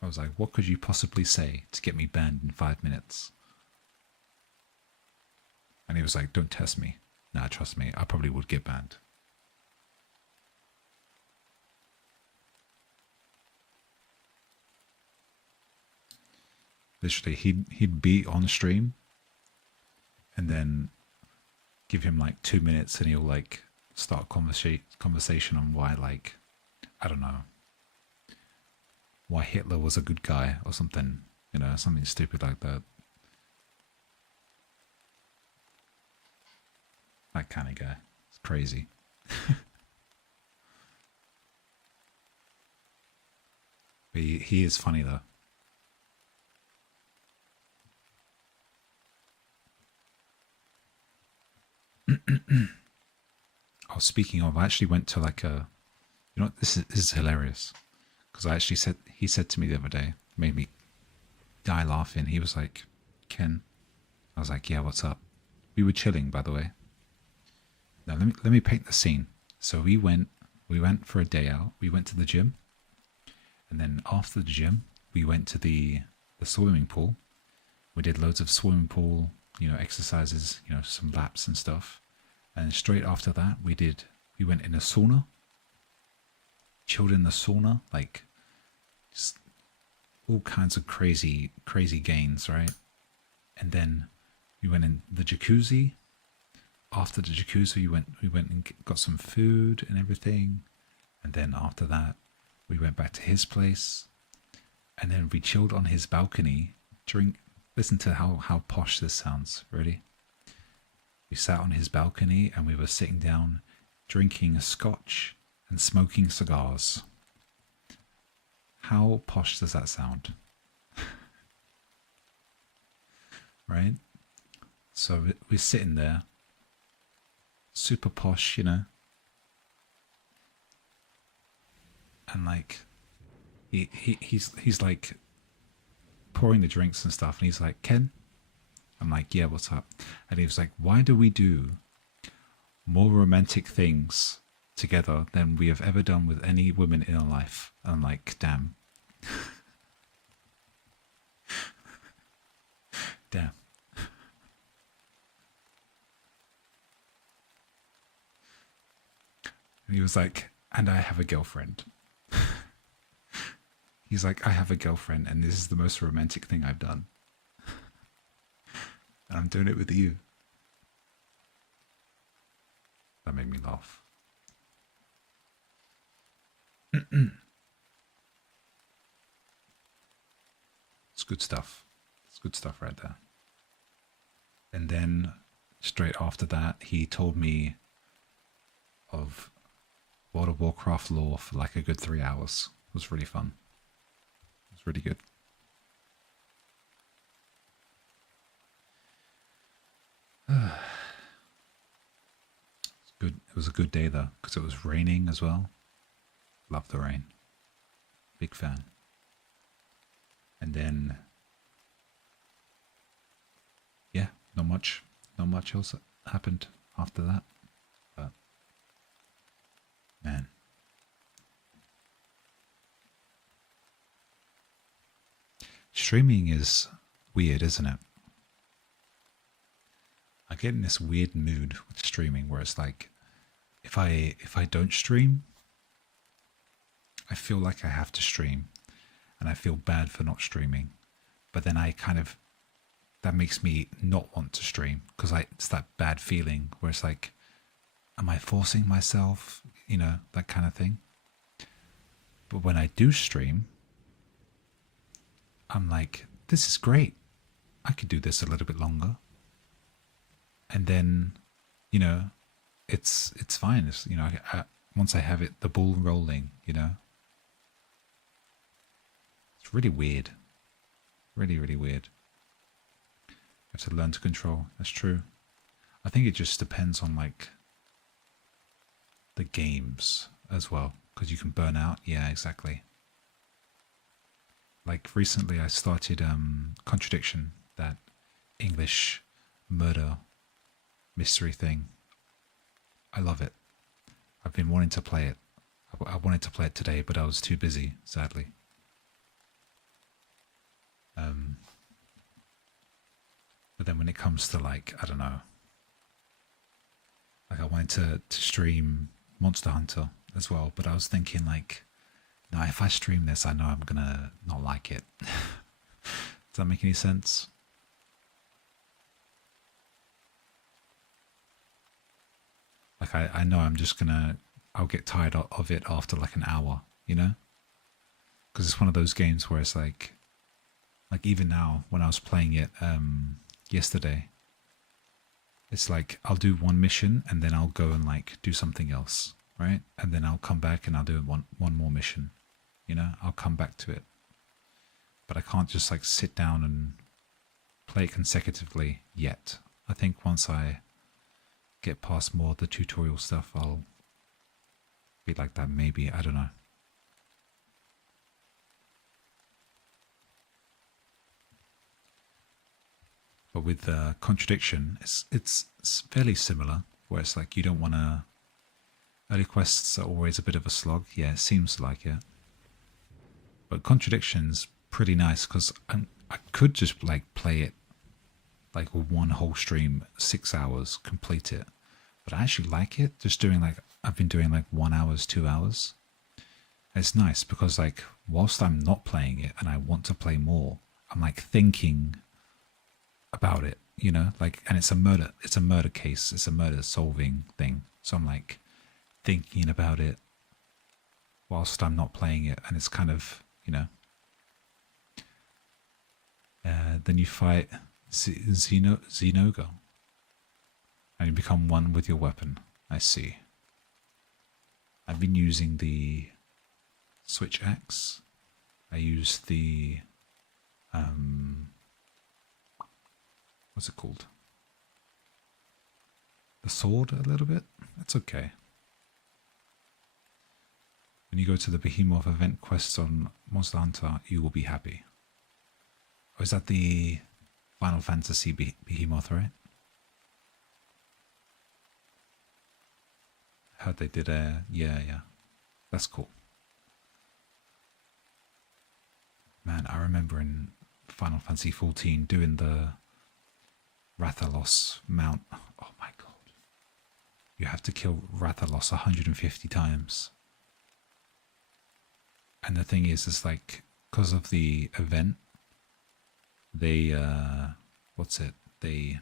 I was like, what could you possibly say to get me banned in 5 minutes? And he was like, don't test me. Nah, trust me, I probably would get banned. Literally, he'd be on stream and then give him like 2 minutes and he'll like start a conversation on why, like, I don't know, why Hitler was a good guy or something, you know, something stupid like that. That kind of guy. It's crazy. But he is funny though. Oh, speaking of, I actually went to like a, you know, this is hilarious because he said to me the other day, made me die laughing. He was like, Ken, I was like, yeah, what's up? We were chilling, by the way. Now let me paint the scene. So we went for a day out. We went to the gym, and then after the gym, we went to the swimming pool. We did loads of swimming pool, you know, exercises, you know, some laps and stuff. And straight after that, we went in a sauna, chilled in the sauna, like just all kinds of crazy gains, right? And then we went in the jacuzzi, after the jacuzzi, we went and got some food and everything, and then after that, we went back to his place, and then we chilled on his balcony. Listen to how posh this sounds. Ready? We sat on his balcony and we were sitting down, drinking a scotch and smoking cigars. How posh does that sound? Right? So we're sitting there, super posh, you know, and like he's like pouring the drinks and stuff, and he's like, Ken? I'm like, yeah, what's up? And he was like, why do we do more romantic things together than we have ever done with any women in our life? And I'm like, damn. Damn. And he was like, and I have a girlfriend. He's like, I have a girlfriend, and this is the most romantic thing I've done. And I'm doing it with you. That made me laugh. It's good stuff. It's good stuff right there. And then straight after that, he told me of World of Warcraft lore for like a good 3 hours. It was really fun. It was really good. It's good. It was a good day though, because it was raining as well. Love the rain. Big fan. And then, yeah, not much else happened after that. But man, streaming is weird, isn't it? I get in this weird mood with streaming where it's like, if I don't stream, I feel like I have to stream, and I feel bad for not streaming. But then that makes me not want to stream, because it's that bad feeling where it's like, am I forcing myself? You know, that kind of thing. But when I do stream, I'm like, this is great. I could do this a little bit longer. And then, you know, it's fine. It's, you know, once I have the ball rolling, you know, it's really weird. Really, really weird. You have to learn to control. That's true. I think it just depends on like the games as well, because you can burn out. Yeah, exactly. Like recently I started Contradiction, that English murder mystery thing. I love it. I've been wanting to play it. I wanted to play it today, but I was too busy, sadly. But then when it comes to like, I don't know, like I wanted to stream Monster Hunter as well, but I was thinking like, no, if I stream this, I know I'm gonna not like it. Does that make any sense? Like I know I'll get tired of it after like an hour, you know? Because it's one of those games where it's like even now when I was playing it yesterday, it's like I'll do one mission and then I'll go and like do something else, right? And then I'll come back and I'll do one more mission, you know? I'll come back to it. But I can't just like sit down and play it consecutively yet. I think once I get past more of the tutorial stuff, I'll be like that maybe. I don't know. But with Contradiction, it's fairly similar, where it's like you don't want to... Early quests are always a bit of a slog. Yeah, it seems like it. But Contradiction's pretty nice, because I could just like play it like one whole stream, 6 hours, complete it. But I actually like it, just doing like, I've been doing like 1 hour, 2 hours. And it's nice because like, whilst I'm not playing it and I want to play more, I'm like thinking about it, you know, like, and it's a murder case, it's a murder solving thing. So I'm like thinking about it whilst I'm not playing it, and it's kind of, you know. Then you fight Xenogo, and you become one with your weapon. I see. I've been using the switch axe. I use the what's it called? The sword a little bit. That's okay. When you go to the Behemoth event quests on Monster Hunter, you will be happy. Oh, is that the Final Fantasy Behemoth, right? I heard they did a... Yeah. That's cool. Man, I remember in Final Fantasy 14 doing the Rathalos mount. Oh my god. You have to kill Rathalos 150 times. And the thing is like, because of the event, they, They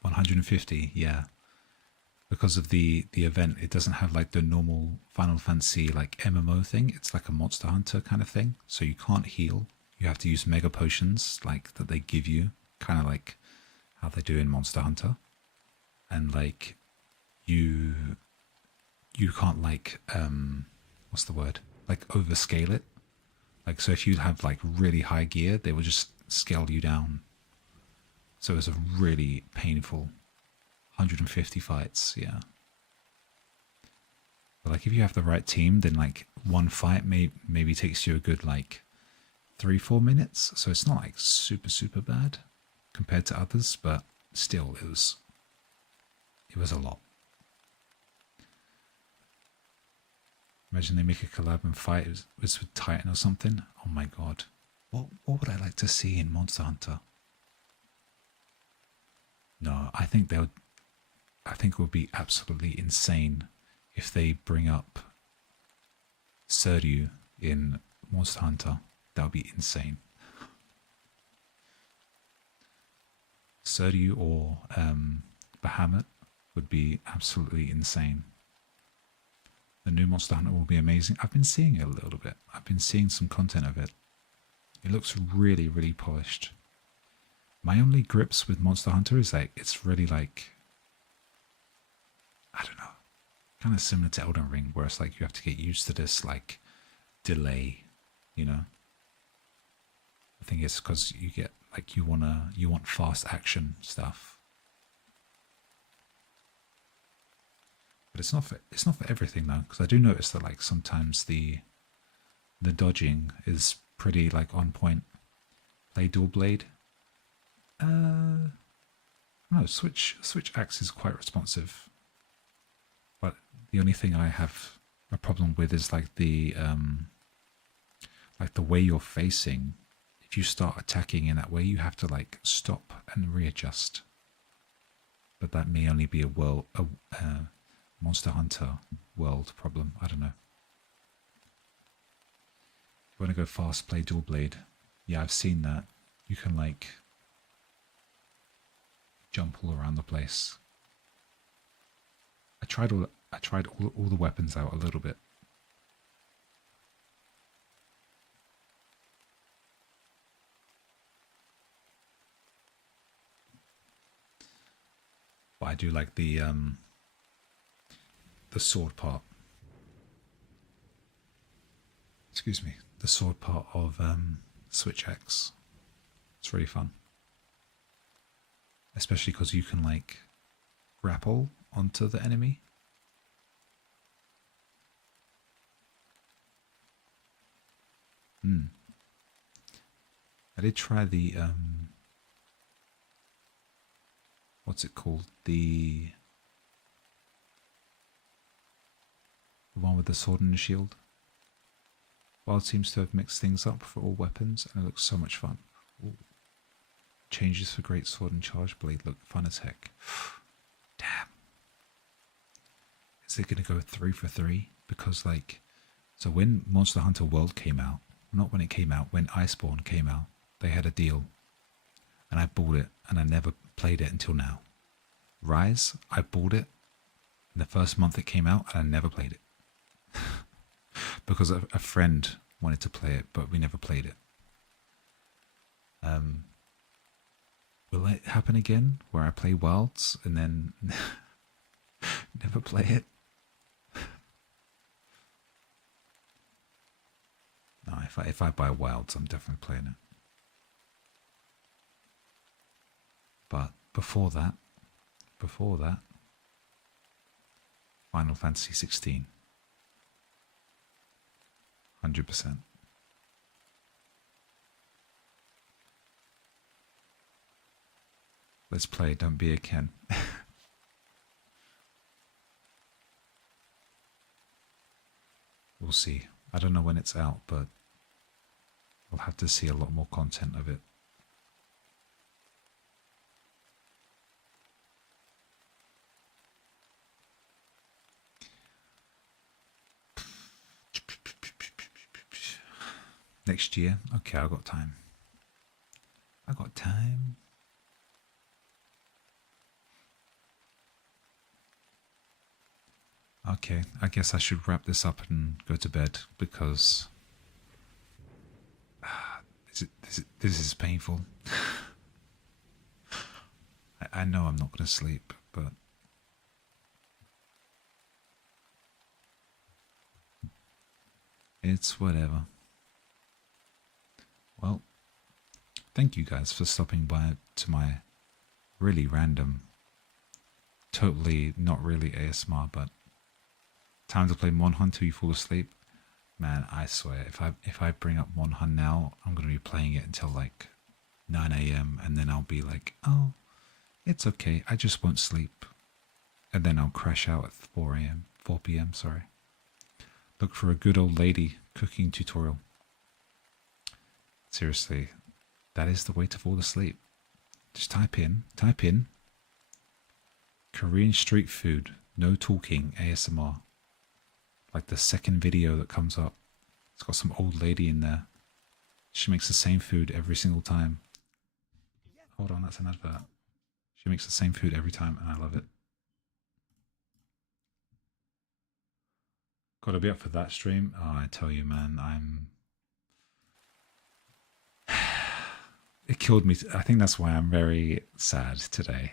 150, yeah. Because of the event, it doesn't have like the normal Final Fantasy like MMO thing. It's like a Monster Hunter kind of thing. So you can't heal. You have to use mega potions like that they give you, kind of like how they do in Monster Hunter. And like you can't like what's the word? Like overscale it. Like, so if you have like really high gear, they will just scale you down. So it's a really painful 150 fights, yeah. But like if you have the right team, then like one fight maybe takes you a good like 3-4 minutes. So it's not like super bad compared to others, but still it was a lot. Imagine they make a collab and fight it was with Titan or something. Oh my god. What would I like to see in Monster Hunter? No, I think it would be absolutely insane if they bring up Surdu in Monster Hunter. That would be insane. Surdu or Bahamut would be absolutely insane. The new Monster Hunter will be amazing. I've been seeing it a little bit. I've been seeing some content of it. It looks really, really polished. My only grips with Monster Hunter is like, it's really like, I don't know, kind of similar to Elden Ring, where it's like you have to get used to this like delay, you know? I think it's because you get like, you want fast action stuff. But it's not for everything though, because I do notice that like sometimes the dodging is pretty like on point. Play dual blade. No, switch axe is quite responsive. But the only thing I have a problem with is like the way you're facing. If you start attacking in that way, you have to like stop and readjust. But that may only be a Monster Hunter world problem. I don't know. If you want to go fast, play dual blade. Yeah, I've seen that. You can like jump all around the place. I tried all the weapons out a little bit. But I do like the sword part. Excuse me, the sword part of Switch X. It's really fun. Especially because you can like grapple onto the enemy. I did try the what's it called? The one with the sword and the shield. Wild seems to have mixed things up for all weapons, and it looks so much fun. Ooh. Changes for great sword and charge blade look fun as heck. Damn. Is it going to go 3 for 3? Because like, so when Monster Hunter World came out, not when it came out, when Iceborne came out, they had a deal. and I bought it, and I never played it until now. Rise, I bought it in the first month it came out, and I never played it. Because a friend wanted to play it, but we never played it. Will it happen again, where I play Worlds, and then never play it? No, if I buy Wilds, I'm definitely playing it. But before that, Final Fantasy 16. 100%. Let's play, don't be a Ken. We'll see. I don't know when it's out, but we'll have to see a lot more content of it. Next year? Okay, I got time. I got time. Okay, I guess I should wrap this up and go to bed because this is painful. I know I'm not going to sleep, but it's whatever. Well, thank you guys for stopping by to my really random, totally not really ASMR, but time to play Monhun till you fall asleep. Man, I swear, if I bring up Monhun now, I'm going to be playing it until like 9 AM, and then I'll be like, oh, it's okay, I just won't sleep. And then I'll crash out at 4 PM, sorry. Look for a good old lady cooking tutorial. Seriously, that is the way to fall asleep. Just type in Korean street food, no talking, ASMR. Like the second video that comes up. It's got some old lady in there. She makes the same food every single time. Hold on, that's an advert. She makes the same food every time, and I love it. Gotta be up for that stream. Oh, I tell you, man, it killed me. I think that's why I'm very sad today.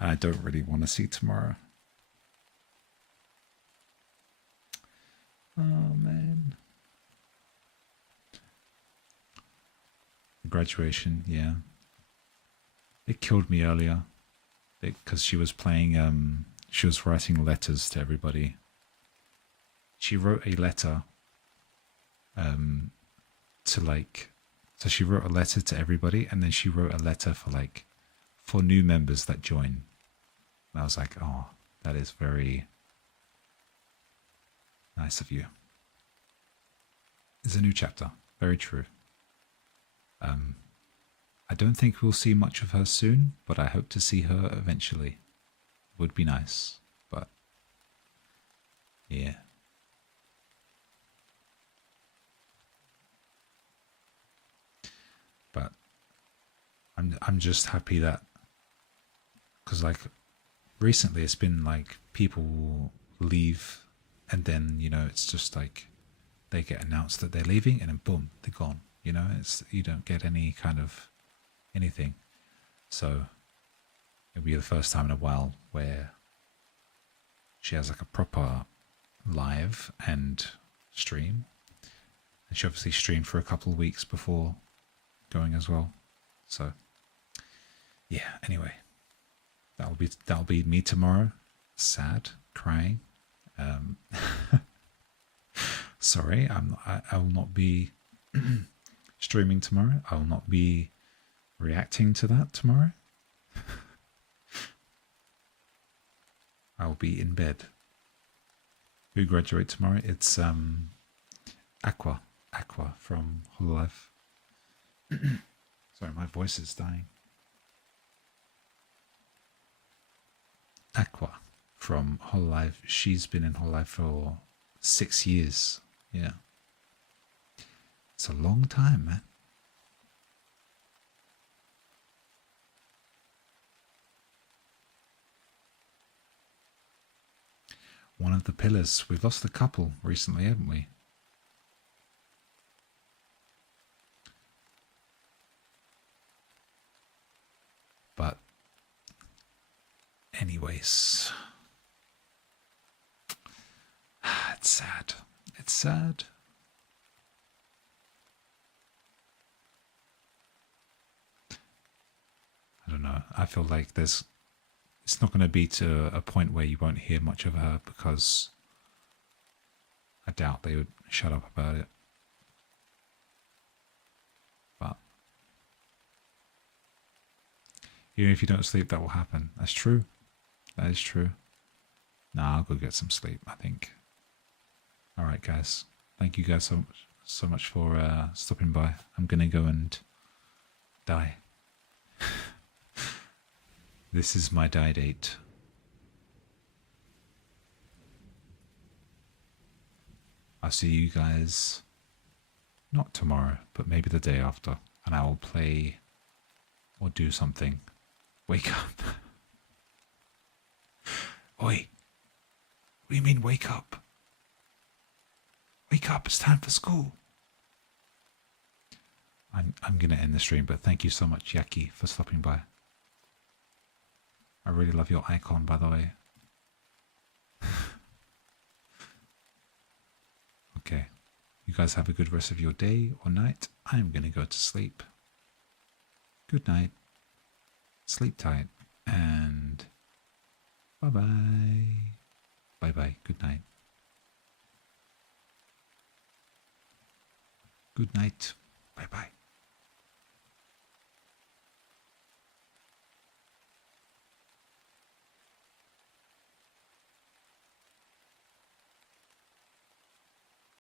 I don't really want to see tomorrow. Oh, man. Graduation, yeah. It killed me earlier. Because she was playing, she was writing letters to everybody. She wrote a letter, to like, so she wrote a letter to everybody, and then she wrote a letter for new members that join. And I was like, oh, that is very nice of you. It's a new chapter. Very true. I don't think we'll see much of her soon, but I hope to see her eventually. Would be nice, but yeah. But I'm just happy that, because like recently it's been like people leave, and then, you know, it's just like they get announced that they're leaving, and then boom, they're gone. You know, it's, you don't get any kind of anything. So it'll be the first time in a while where she has like a proper live and stream. And she obviously streamed for a couple of weeks before going as well. So yeah, anyway, that'll be me tomorrow. Sad, crying. Sorry, I will not be streaming tomorrow. I will not be reacting to that tomorrow. I will be in bed. Who graduates tomorrow? It's Aqua from Hololive. Sorry, my voice is dying. Aqua from Hololive. She's been in Hololive for 6 years. Yeah. It's a long time, man. one of the pillars. We've lost a couple recently, haven't we? But anyways, it's sad. It's sad. I don't know. I feel like it's not going to be to a point where you won't hear much of her, because I doubt they would shut up about it. But even if you don't sleep, that will happen. That's true. That is true. Nah, I'll go get some sleep, I think. Alright, guys. Thank you guys so much for stopping by. I'm going to go and die. This is my die date. I'll see you guys not tomorrow, but maybe the day after, and I will play or do something. Wake up. Oi. What do you mean wake up? Wake up, it's time for school. I'm going to end the stream, but thank you so much, Yaki, for stopping by. I really love your icon, by the way. Okay. You guys have a good rest of your day or night. I'm going to go to sleep. Good night. Sleep tight. And bye-bye. Bye-bye. Good night. Good night. Bye-bye.